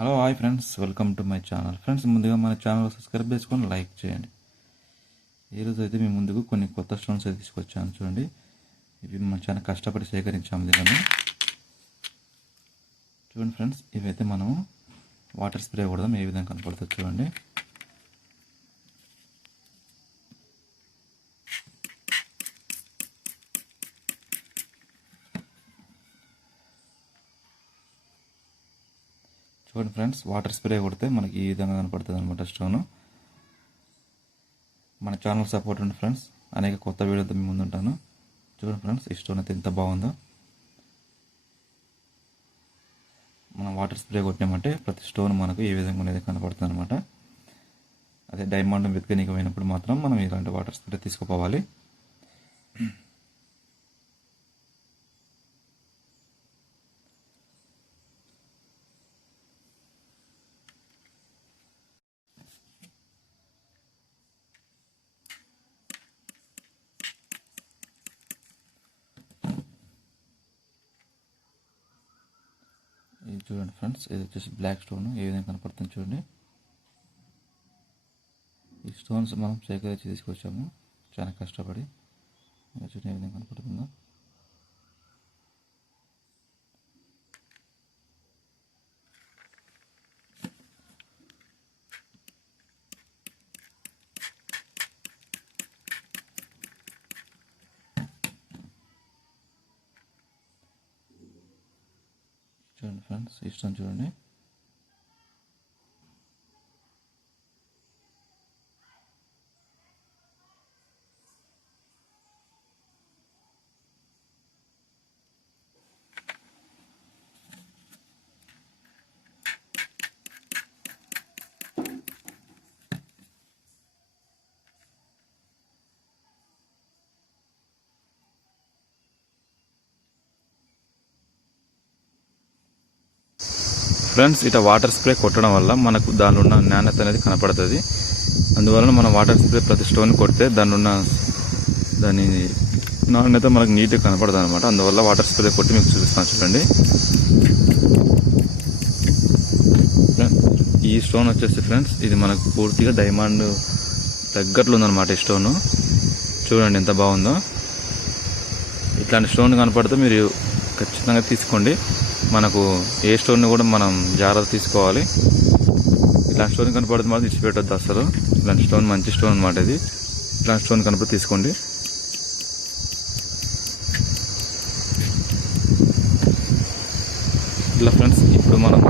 Hello hi friends, welcome to my channel. Friends, ముందుగా మన channel subscribe చేసుకొని like చేయండి. ఈరోజు అయితే మీ ముందుకు కొన్ని కొత్త స్టోన్స్ అయితే తీసుకొచ్చాను. చూడండి, ఇవి మనం చాలా కష్టపడి సేకరించాము దీనిని. చూడండి ఫ్రెండ్స్, ఇవైతే మనం వాటర్ స్ప్రే కొడదాం ఏ విధంగా కనపడుతుంది చూడండి. చూడండి ఫ్రెండ్స్, వాటర్ స్ప్రే కొడితే మనకి ఈ విధంగా కనపడుతుంది అనమాట స్టోను. మన ఛానల్ సపోర్ట్ ఉంది ఫ్రెండ్స్, అనేక కొత్త వీడియోతో మీ ముందు ఉంటాను. చూడండి ఫ్రెండ్స్, ఈ స్టోన్ అయితే ఎంత బాగుందో. మనం వాటర్ స్ప్రే కొట్టామంటే ప్రతి స్టోన్ మనకు ఏ విధంగా అనేది కనపడుతుంది అనమాట. అదే డైమండ్ వెతకనీకి పోయినప్పుడు మాత్రం మనం ఇలాంటి వాటర్ స్ప్రే తీసుకుపోవాలి. ఇది చూడండి ఫ్రెండ్స్, ఇది వచ్చేసి బ్లాక్ స్టోన్ ఏ విధంగా కనపడుతుంది చూడండి. ఈ స్టోన్స్ మనం సేకరించి తీసుకొచ్చాము చాలా కష్టపడి. చూడండి ఏ విధంగా కనపడుతుందో. చూడండి ఫ్రెండ్స్, ఈ స్టోన్ చూడండి. ఫ్రెండ్స్, ఇట్లా వాటర్ స్ప్రే కొట్టడం వల్ల మనకు దానిలో ఉన్న నాణ్యత అనేది కనపడుతుంది. అందువలన మనం వాటర్ స్ప్రే ప్రతి స్టోన్ కొడితే దాని నాణ్యత మనకు నీట్గా కనపడుతుంది అనమాట. అందువల్ల వాటర్ స్ప్రే కొట్టి మీకు చూపిస్తాను చూడండి. ఈ స్టోన్ వచ్చేసి ఫ్రెండ్స్, ఇది మనకు పూర్తిగా డైమండ్ దగ్గరలో ఉందన్నమాట. ఈ స్టోను చూడండి ఎంత బాగుందో. ఇట్లాంటి స్టోన్ కనపడితే మీరు ఖచ్చితంగా తీసుకోండి. మనకు ఏ స్టోన్ని కూడా మనం జాగ్రత్త తీసుకోవాలి. ఇట్లాంటి స్టోన్ కనపడితే మాత్రం ఇచ్చిపెట్టద్దు అసలు. ఇలాంటి స్టోన్ మంచి స్టోన్ అనమాట. ఇది ఇట్లాంటి స్టోన్ కనపడితే తీసుకోండి. ఇలా ఫ్రెండ్స్, ఇప్పుడు మనం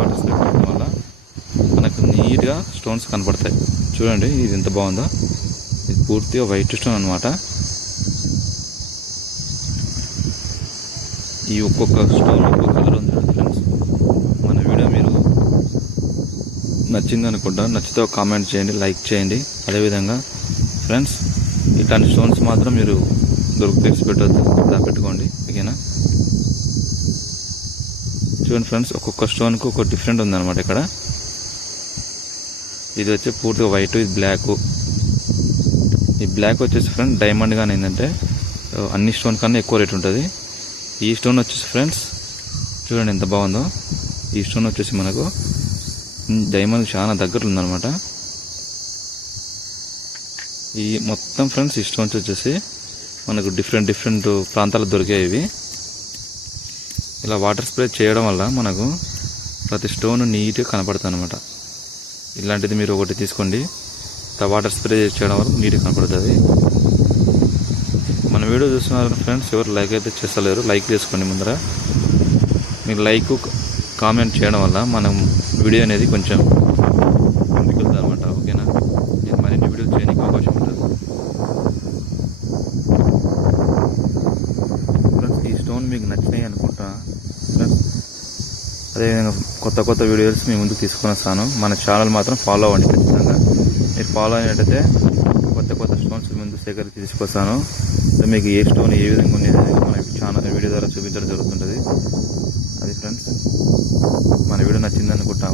వాటర్ స్ప్రే కొట్టడం వల్ల మనకు నీట్గా స్టోన్స్ కనపడతాయి. చూడండి ఇది ఎంత బాగుందో. ఇది పూర్తిగా వైట్ స్టోన్ అనమాట. ఈ ఒక్కొక్క స్టోన్ ఒక్కొక్క కలర్ ఉంది ఫ్రెండ్స్. మన వీడియో మీరు నచ్చింది అనుకుంటా. నచ్చితే కామెంట్ చేయండి, లైక్ చేయండి. అదేవిధంగా ఫ్రెండ్స్, ఇట్లాంటి స్టోన్స్ మాత్రం మీరు తెచ్చి పెట్టద్దు, పెట్టుకోండి ఓకేనా. చూడండి ఫ్రెండ్స్, ఒక్కొక్క స్టోన్కి ఒక డిఫరెంట్ ఉందన్నమాట. ఇక్కడ ఇది వచ్చి పూర్తిగా వైట్, ఇది బ్లాక్. ఈ బ్లాక్ వచ్చేసి ఫ్రెండ్స్ డైమండ్ కానీ ఏంటంటే అన్ని స్టోన్ కన్నా ఎక్కువ రేట్ ఉంటుంది. ఈ స్టోన్ వచ్చేసి ఫ్రెండ్స్ చూడండి ఎంత బాగుందో. ఈ స్టోన్ వచ్చేసి మనకు డైమండ్ చాలా దగ్గరలో ఉందన్నమాట. ఈ మొత్తం ఫ్రెండ్స్ ఈ స్టోన్స్ వచ్చేసి మనకు డిఫరెంట్ ప్రాంతాలకు దొరికాయి ఇవి. ఇలా వాటర్ స్ప్రే చేయడం వల్ల మనకు ప్రతి స్టోన్ నీట్గా కనపడుతుంది అనమాట. ఇలాంటిది మీరు ఒకటి తీసుకోండి. వాటర్ స్ప్రే చేయడం వల్ల నీట్గా కనపడుతుంది. మన వీడియో చూస్తున్నారు ఫ్రెండ్స్, ఎవరు లైక్ అయితే చేస్తలేరు. లైక్ చేసుకోండి ముందర. మీరు లైక్ కామెంట్ చేయడం వల్ల మనం వీడియో అనేది కొంచెం ముందుకెళ్తుంది అనమాట ఓకేనా. నేను మరిన్ని వీడియోలు చేయడానికి అవకాశం ఉంటుంది. ఫ్రెండ్స్, ఈ స్టోన్ మీకు నచ్చినాయి అనుకుంటా ఫ్రెండ్స్. అదేవిధంగా కొత్త వీడియోస్ మీ ముందుకు తీసుకొని వస్తాను. మన ఛానల్ మాత్రం ఫాలో అవ్వండి ఖచ్చితంగా. మీరు ఫాలో అయినట్టయితే కొత్త స్టోన్స్ ముందు సేకరించి తీసుకొస్తాను. మీకు ఏ స్టోన్ ఏ విధంగా ఉండేది మన ఛానల్ వీడియో ద్వారా చూపించడం జరుగుతుంటుంది. అది ఫ్రెండ్స్, మన వీడియో నచ్చింది అనుకుంటా.